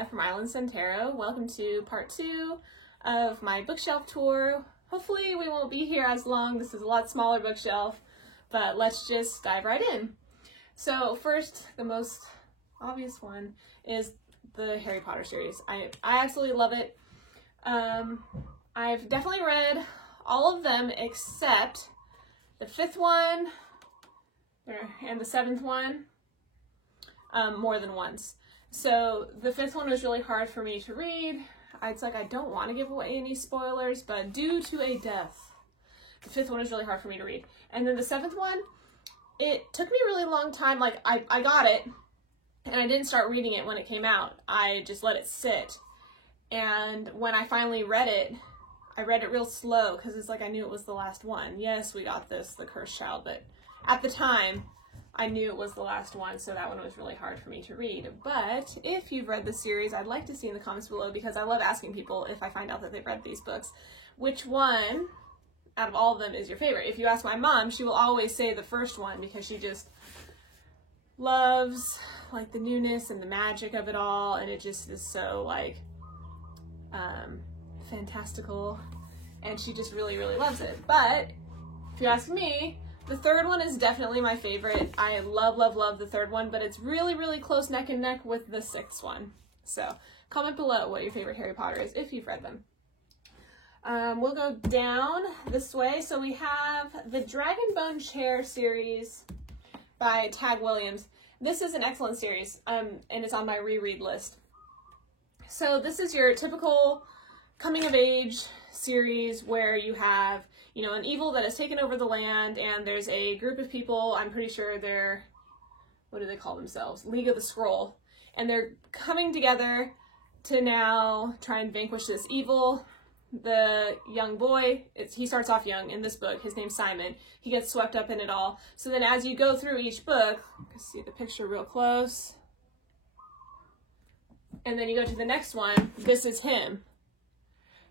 Maya from Island Centero. Welcome to part 2 of my bookshelf tour. Hopefully we won't be here as long. This is a lot smaller bookshelf, but let's just dive right in. So first, the most obvious one is the Harry Potter series. I absolutely love it. I've definitely read all of them except the 5th one and the 7th one more than once. So the 5th one was really hard for me to read. It's like I don't want to give away any spoilers, but due to a death, the 5th one was really hard for me to read. And then the 7th one, it took me a really long time. Like I got it and I didn't start reading it when it came out. I just let it sit. And when I finally read it, I read it real slow because it's like I knew it was the last one. Yes, we got this, The Cursed Child, but at the time, I knew it was the last one, so that one was really hard for me to read. But if you've read the series, I'd like to see in the comments below, because I love asking people if I find out that they've read these books, which one out of all of them is your favorite. If you ask my mom, she will always say the first one, because she just loves like the newness and the magic of it all, and it just is so like fantastical, and she just really, really loves it. But if you ask me, the 3rd one is definitely my favorite. I love, love, love the 3rd one, but it's really, really close neck and neck with the 6th one. So comment below what your favorite Harry Potter is if you've read them. We'll go down this way. So we have the Dragonbone Chair series by Tad Williams. This is an excellent series, and it's on my reread list. So this is your typical coming of age series where you have, you know, an evil that has taken over the land, and there's a group of people, I'm pretty sure they're, what do they call themselves? League of the Scroll. And they're coming together to now try and vanquish this evil. The young boy, he starts off young in this book, his name's Simon. He gets swept up in it all. So then as you go through each book, you can see the picture real close. And then you go to the next one, this is him.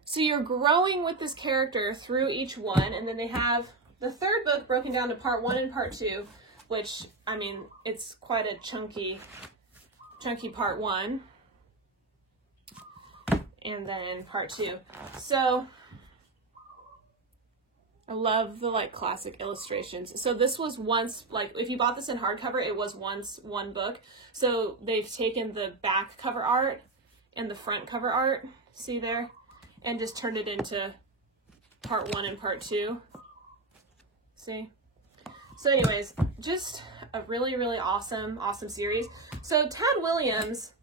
So you're growing with this character through each one, and then they have the 3rd book broken down to part 1 and part 2, which, I mean, it's quite a chunky part 1, and then part 2. So I love the like classic illustrations. So this was once, like if you bought this in hardcover, it was once one book. So they've taken the back cover art and the front cover art, see there? And just turned it into part 1 and part 2. See? So anyways, just a really, really awesome series. So Tad Williams,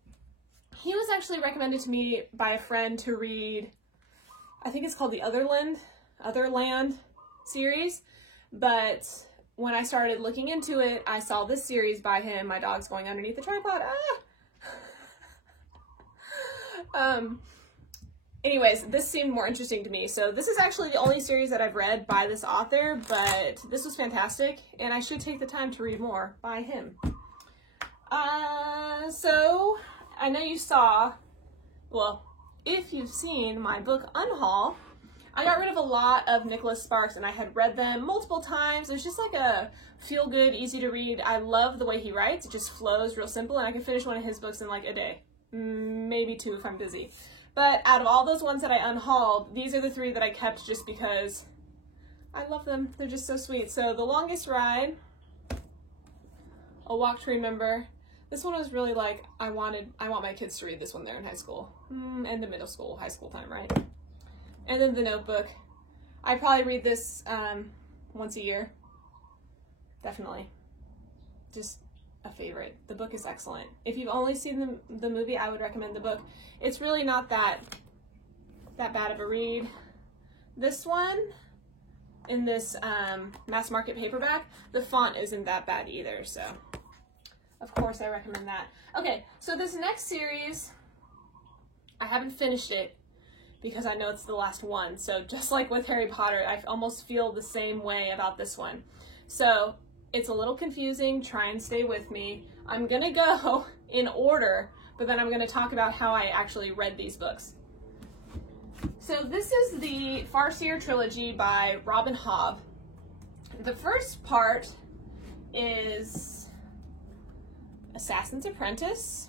he was actually recommended to me by a friend to read, I think it's called the Otherland series. But when I started looking into it, I saw this series by him. My dog's going underneath the tripod. Anyways, this seemed more interesting to me. So this is actually the only series that I've read by this author, but this was fantastic, and I should take the time to read more by him. So I know you saw, well, if you've seen my book Unhaul, I got rid of a lot of Nicholas Sparks, and I had read them multiple times. It's just like a feel-good, easy to read. I love the way he writes. It just flows real simple, and I can finish one of his books in like a day, maybe 2 if I'm busy. But out of all those ones that I unhauled, these are the 3 that I kept just because I love them. They're just so sweet. So The Longest Ride, A Walk to Remember. This one was really like, I want my kids to read this when they're in high school. End of middle school, high school time, right? And then The Notebook. I probably read this once a year. Definitely. Just a favorite. The book is excellent. If you've only seen the movie, I would recommend the book. It's really not that bad of a read. This one, in this mass market paperback, the font isn't that bad either, so of course I recommend that. Okay, so this next series, I haven't finished it because I know it's the last one. So just like with Harry Potter, I almost feel the same way about this one. So it's a little confusing, try and stay with me. I'm gonna go in order, but then I'm gonna talk about how I actually read these books. So this is the Farseer trilogy by Robin Hobb. The first part is Assassin's Apprentice.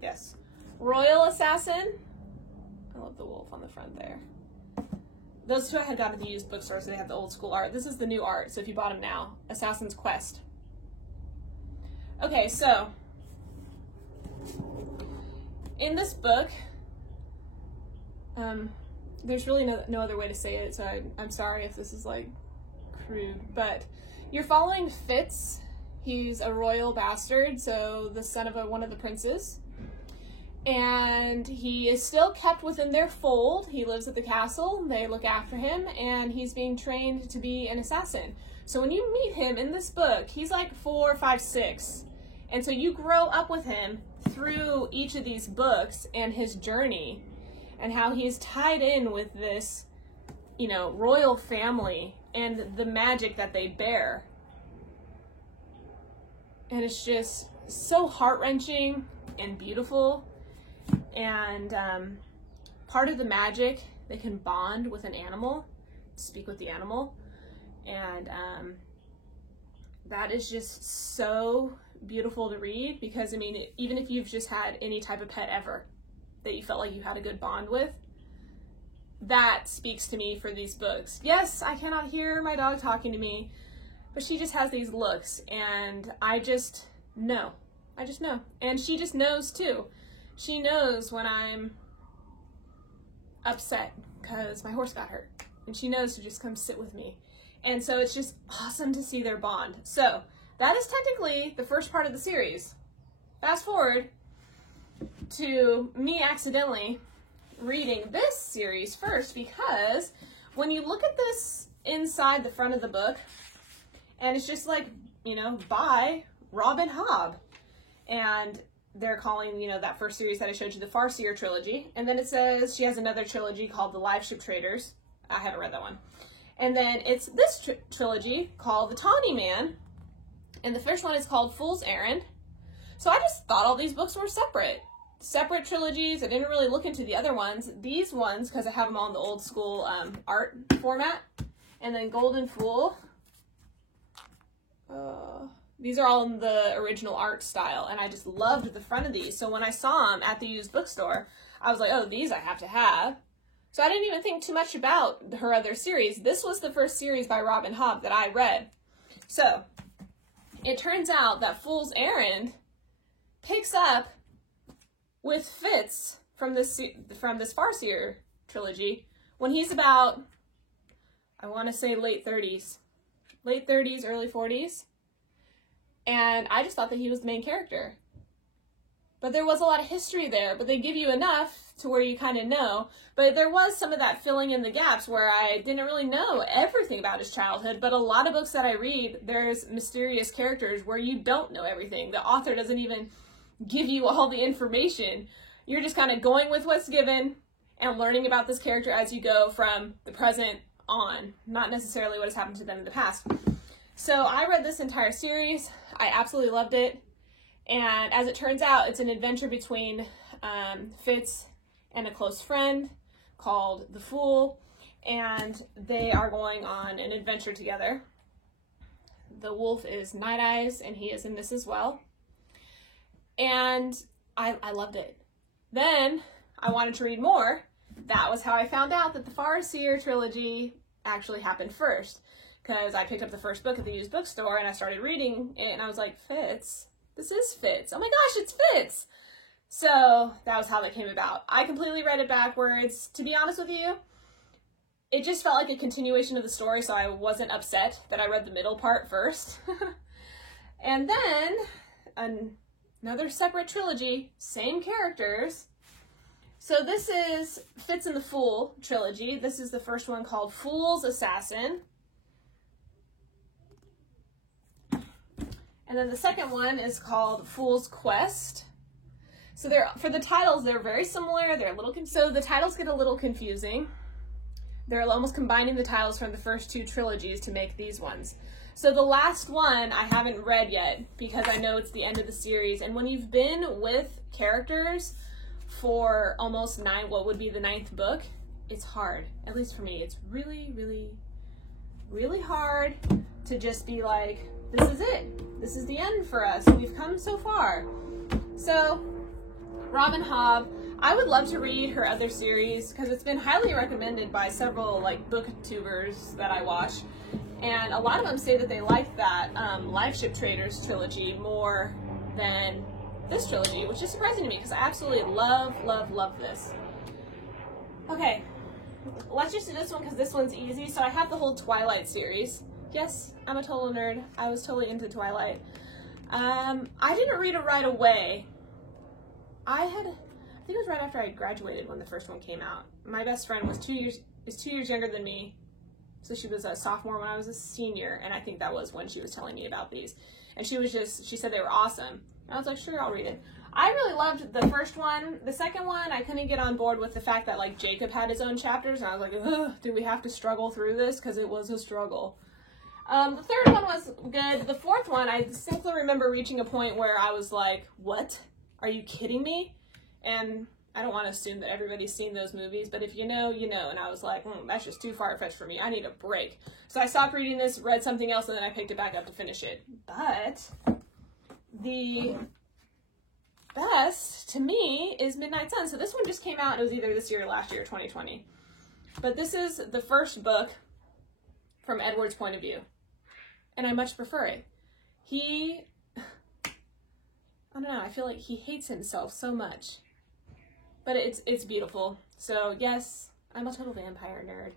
Yes. Royal Assassin. I love the wolf on the front there. Those two I had got at the used bookstore, so they have the old school art. This is the new art, so if you bought them now. Assassin's Quest. Okay, so in this book, there's really no other way to say it, so I'm sorry if this is like crude, but you're following Fitz. He's a royal bastard, so the son of one of the princes. And he is still kept within their fold. He lives at the castle, they look after him, and he's being trained to be an assassin. So when you meet him in this book, he's like 4, 5, 6. And so you grow up with him through each of these books and his journey and how he's tied in with this, you know, royal family and the magic that they bear. And it's just so heart-wrenching and beautiful. And part of the magic, they can bond with an animal, speak with the animal. And that is just so beautiful to read because, I mean, even if you've just had any type of pet ever that you felt like you had a good bond with, that speaks to me for these books. Yes, I cannot hear my dog talking to me, but she just has these looks, and I just know. I just know. And she just knows too. She knows when I'm upset because my horse got hurt, and she knows to just come sit with me. And so it's just awesome to see their bond. So that is technically the first part of the series. Fast forward to me accidentally reading this series first, because when you look at this inside the front of the book, and it's just like, you know, by Robin Hobb. And they're calling, you know, that first series that I showed you the Farseer trilogy. And then it says she has another trilogy called the Live Ship Traders. I haven't read that one. And then it's this trilogy called The Tawny Man. And the first one is called Fool's Errand. So I just thought all these books were separate trilogies. I didn't really look into the other ones. These ones, because I have them all in the old school art format. And then Golden Fool. These are all in the original art style, and I just loved the front of these. So when I saw them at the used bookstore, I was like, oh, these I have to have. So I didn't even think too much about her other series. This was the first series by Robin Hobb that I read. So it turns out that Fool's Errand picks up with Fitz from this Farseer trilogy when he's about, I want to say late 30s, early 40s. And I just thought that he was the main character. But there was a lot of history there, but they give you enough to where you kind of know. But there was some of that filling in the gaps where I didn't really know everything about his childhood, but a lot of books that I read, there's mysterious characters where you don't know everything. The author doesn't even give you all the information. You're just kind of going with what's given and learning about this character as you go from the present on, not necessarily what has happened to them in the past. So I read this entire series. I absolutely loved it. And as it turns out, it's an adventure between Fitz and a close friend called the Fool. And they are going on an adventure together. The wolf is Night Eyes, and he is in this as well. And I loved it. Then I wanted to read more. That was how I found out that the Farseer trilogy actually happened first. Because I picked up the first book at the used bookstore and I started reading it and I was like, Fitz? This is Fitz. Oh my gosh, it's Fitz! So that was how that came about. I completely read it backwards. To be honest with you, it just felt like a continuation of the story, so I wasn't upset that I read the middle part first. And then another separate trilogy, same characters. So this is Fitz and the Fool trilogy. This is the first one called Fool's Assassin. And then the second one is called Fool's Quest. So for the titles, they're very similar. They're a little so the titles get a little confusing. They're almost combining the titles from the first two trilogies to make these ones. So the last one I haven't read yet because I know it's the end of the series. And when you've been with characters for almost what would be the 9th book, it's hard. At least for me, it's really, really, really hard to just be like, this is it. This is the end for us. We've come so far. So, Robin Hobb, I would love to read her other series because it's been highly recommended by several like booktubers that I watch, and a lot of them say that they like that Live Ship Traders trilogy more than this trilogy, which is surprising to me because I absolutely love this. Okay, let's just do this one because this one's easy. So I have the whole Twilight series. Yes, I'm a total nerd. I was totally into Twilight. I didn't read it right away. I think it was right after I graduated when the first one came out. My best friend was 2 years younger than me, so she was a sophomore when I was a senior, and I think that was when she was telling me about these. And she said they were awesome. And I was like, sure, I'll read it. I really loved the first one. The second one, I couldn't get on board with the fact that like Jacob had his own chapters, and I was like, ugh, do we have to struggle through this? Because it was a struggle. The third one was good. The fourth one, I distinctly remember reaching a point where I was like, what? Are you kidding me? And I don't want to assume that everybody's seen those movies, but if you know, you know. And I was like, that's just too far-fetched for me. I need a break. So I stopped reading this, read something else, and then I picked it back up to finish it. But the best, to me, is Midnight Sun. So this one just came out. It was either this year or last year, 2020. But this is the first book from Edward's point of view. And I much prefer it. I don't know, I feel like he hates himself so much. But it's beautiful. So yes, I'm a total vampire nerd.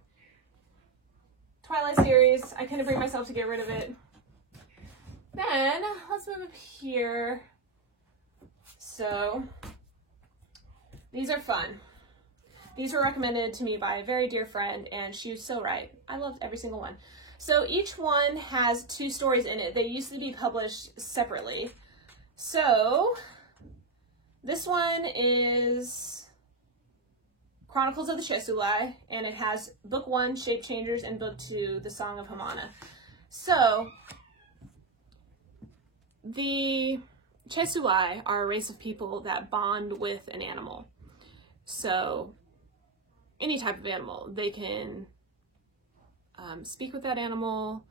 Twilight series, I couldn't bring myself to get rid of it. Then, let's move up here. So, these are fun. These were recommended to me by a very dear friend, and she was so right. I loved every single one. So each one has 2 stories in it. They used to be published separately. So, this one is Chronicles of the Chesulae, and it has book 1, Shape Changers, and book 2, The Song of Hamana. So, the Chesulae are a race of people that bond with an animal. So, any type of animal. They can speak with that animal.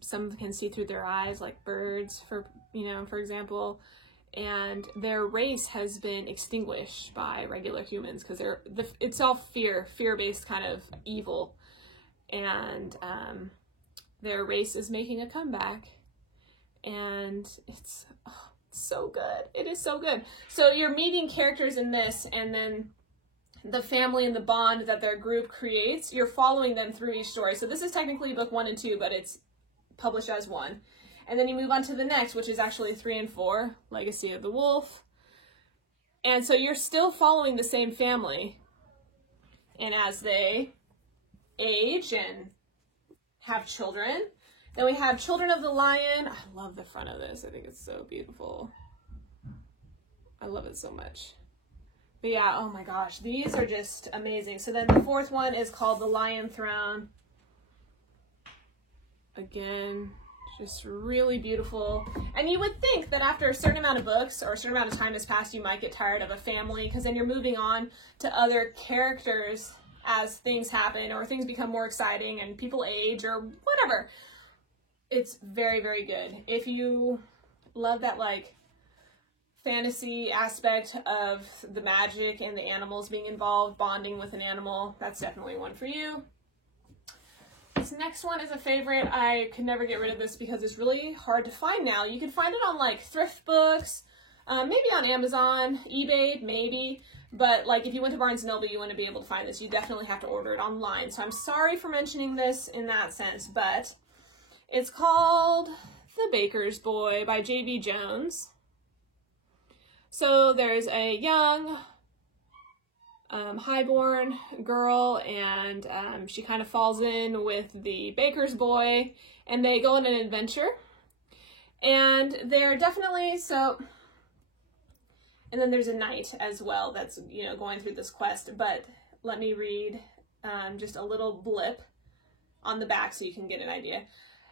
Some can see through their eyes, like birds, for example. And their race has been extinguished by regular humans because it's all fear-based kind of evil. And their race is making a comeback. And it's so good. It is so good. So you're meeting characters in this, and then the family and the bond that their group creates, you're following them through each story. So this is technically book 1 and 2, but it's published as 1. And then you move on to the next, which is actually 3 and 4, Legacy of the Wolf. And so you're still following the same family. And as they age and have children, then we have Children of the Lion. I love the front of this. I think it's so beautiful. I love it so much. But yeah, oh my gosh, these are just amazing. So then the 4th one is called The Lion Throne. Again, just really beautiful. And you would think that after a certain amount of books or a certain amount of time has passed, you might get tired of a family, because then you're moving on to other characters as things happen or things become more exciting and people age or whatever. It's very, very good. If you love that like fantasy aspect of the magic and the animals being involved, bonding with an animal, that's definitely one for you. This next one is a favorite. I could never get rid of this because it's really hard to find now. You can find it on like thrift books, maybe on Amazon, eBay, maybe. But like if you went to Barnes & Noble, you wouldn't be able to find this. You definitely have to order it online. So I'm sorry for mentioning this in that sense, but it's called The Baker's Boy by J.B. Jones. So there's a young highborn girl, and she kind of falls in with the baker's boy, and they go on an adventure. And they're definitely so. And then there's a knight as well that's, going through this quest. But let me read just a little blip on the back so you can get an idea.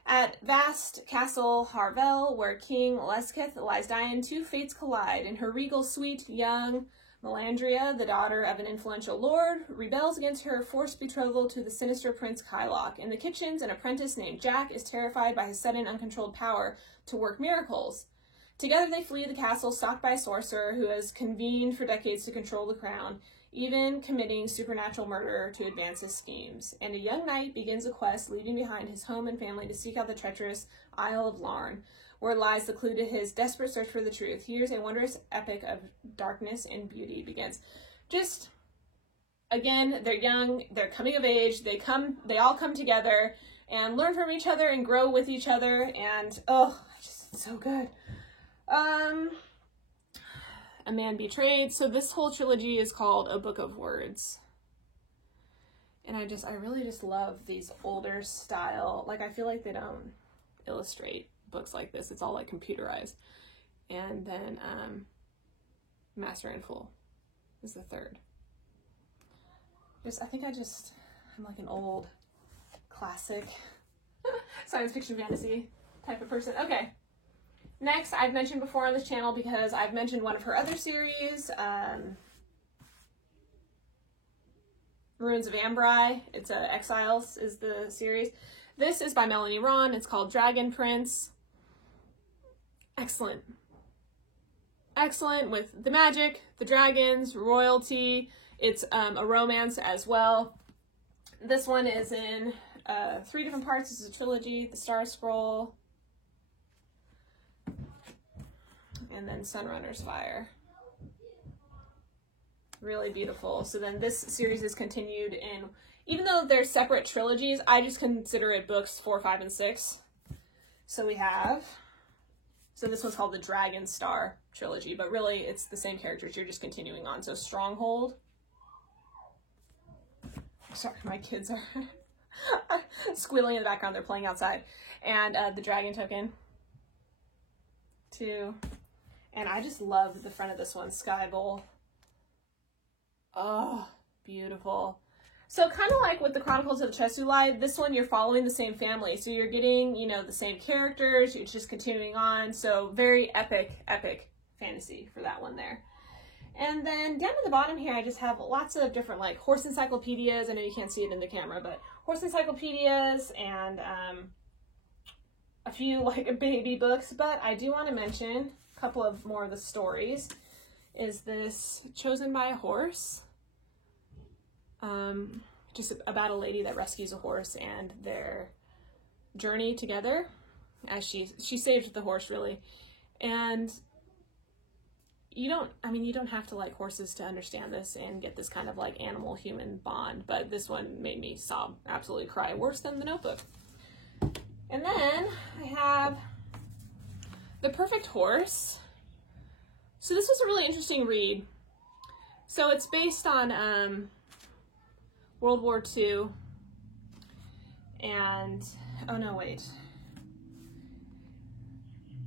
At vast Castle Harvel, where King Lesketh lies dying, 2 fates collide. In her regal suite, young Melandria, the daughter of an influential lord, rebels against her forced betrothal to the sinister Prince Kylock. In the kitchens, an apprentice named Jack is terrified by his sudden uncontrolled power to work miracles. Together they flee the castle stalked by a sorcerer who has convened for decades to control the crown, even committing supernatural murder to advance his schemes. And a young knight begins a quest, leaving behind his home and family to seek out the treacherous Isle of Larn, where lies the clue to his desperate search for the truth. Here's a wondrous epic of darkness and beauty begins. Just, again, they're young, they're coming of age, they all come together and learn from each other and grow with each other, and oh, just so good. A Man Betrayed. So this whole trilogy is called A Book of Words. And I really just love these older style, like I feel like they don't illustrate books like this. It's all like computerized. And then Master and Fool is the third. I'm like an old classic science fiction fantasy type of person. Okay. Next, I've mentioned before on this channel because I've mentioned one of her other series, Ruins of Ambrai. It's Exiles is the series. This is by Melanie Ron. It's called Dragon Prince. Excellent. Excellent with the magic, the dragons, royalty. It's a romance as well. This one is in 3 different parts. This is a trilogy, The Star Scroll, and then Sunrunner's Fire. Really beautiful. So then this series is continued in, even though they're separate trilogies, I just consider it books 4, 5, and 6. So this one's called the Dragon Star trilogy, but really it's the same characters, you're just continuing on. So Stronghold. Sorry, my kids are squealing in the background, they're playing outside. And the Dragon Token. 2. And I just love the front of this one, Sky Bowl. Oh, beautiful. So kind of like with the Chronicles of Chesulai, this one you're following the same family. So you're getting, the same characters, it's just continuing on. So very epic fantasy for that one there. And then down at the bottom here, I just have lots of different like horse encyclopedias. I know you can't see it in the camera, but horse encyclopedias and a few like baby books. But I do want to mention a couple of more of the stories. Is this Chosen by a Horse? Just about a lady that rescues a horse and their journey together as she saved the horse, really. And you don't have to like horses to understand this and get this kind of like animal-human bond, but this one made me sob, absolutely cry, worse than The Notebook. And then I have The Perfect Horse. So this was a really interesting read. So it's based on World War II, and, oh no, wait.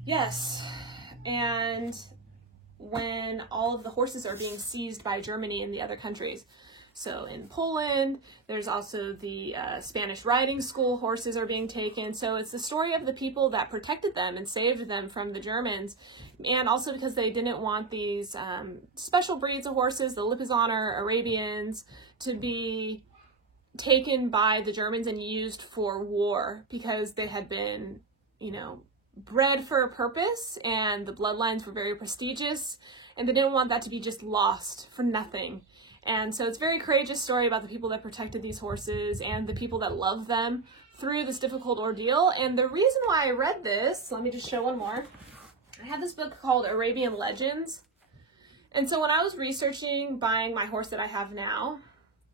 Yes, and when all of the horses are being seized by Germany and the other countries. So in Poland, there's also the Spanish riding school horses are being taken. So it's the story of the people that protected them and saved them from the Germans. And also because they didn't want these special breeds of horses, the Lipizzaner Arabians, to be taken by the Germans and used for war because they had been, bred for a purpose and the bloodlines were very prestigious and they didn't want that to be just lost for nothing. And so it's a very courageous story about the people that protected these horses and the people that loved them through this difficult ordeal. And the reason why I read this, let me just show one more. I have this book called Arabian Legends. And so when I was researching buying my horse that I have now,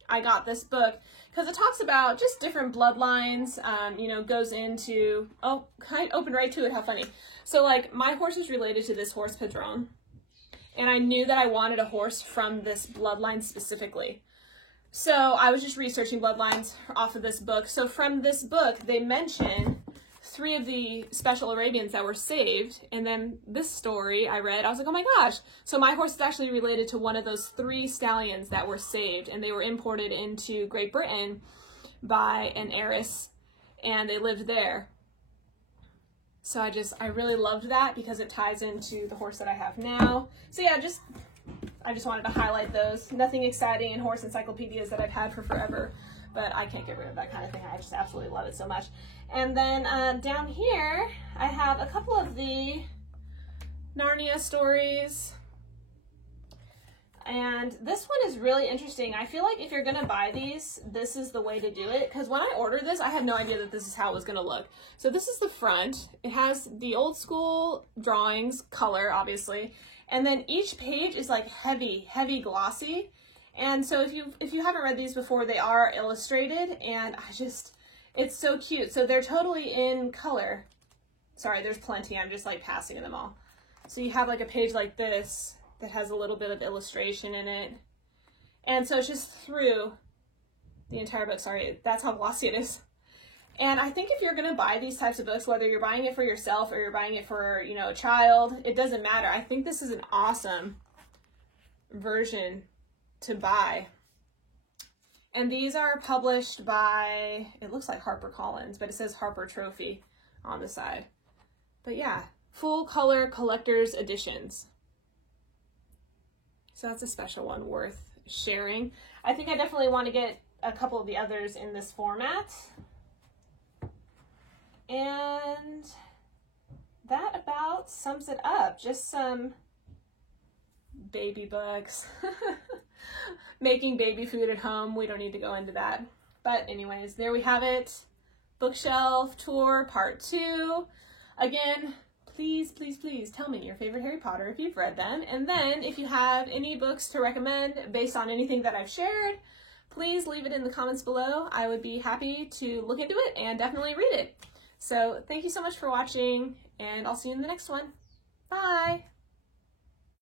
I got this book because it talks about just different bloodlines, goes into, oh, can I open right to it? How funny. So like my horse is related to this horse, Padron. And I knew that I wanted a horse from this bloodline specifically. So I was just researching bloodlines off of this book. So from this book, they mention 3 of the special Arabians that were saved. And then this story I read, I was like, oh my gosh. So my horse is actually related to one of those 3 stallions that were saved. And they were imported into Great Britain by an heiress. And they lived there. So I really loved that because it ties into the horse that I have now. So yeah, just I just wanted to highlight those. Nothing exciting in horse encyclopedias that I've had for forever, but I can't get rid of that kind of thing. I just absolutely love it so much. And then down here, I have a couple of the Narnia stories. And this one is really interesting. I feel like if you're gonna buy these, this is the way to do it. Because when I ordered this, I had no idea that this is how it was gonna look. So this is the front. It has the old school drawings, color, obviously. And then each page is like heavy, heavy glossy. And so if you haven't read these before, they are illustrated, and it's so cute. So they're totally in color. Sorry, there's plenty. I'm just like passing them all. So you have like a page like this that has a little bit of illustration in it. And so it's just through the entire book. Sorry, that's how glossy it is. And I think if you're gonna buy these types of books, whether you're buying it for yourself or you're buying it for, you know, a child, it doesn't matter. I think this is an awesome version to buy. And these are published by, it looks like HarperCollins, but it says Harper Trophy on the side. But yeah, full color collector's editions. So that's a special one worth sharing. I think I definitely want to get a couple of the others in this format. And that about sums it up. Just some baby books. Making baby food at home. We don't need to go into that. But anyways, there we have it. Bookshelf tour part 2. Again, please, please, please tell me your favorite Harry Potter if you've read them. And then if you have any books to recommend based on anything that I've shared, please leave it in the comments below. I would be happy to look into it and definitely read it. So thank you so much for watching, and I'll see you in the next one. Bye!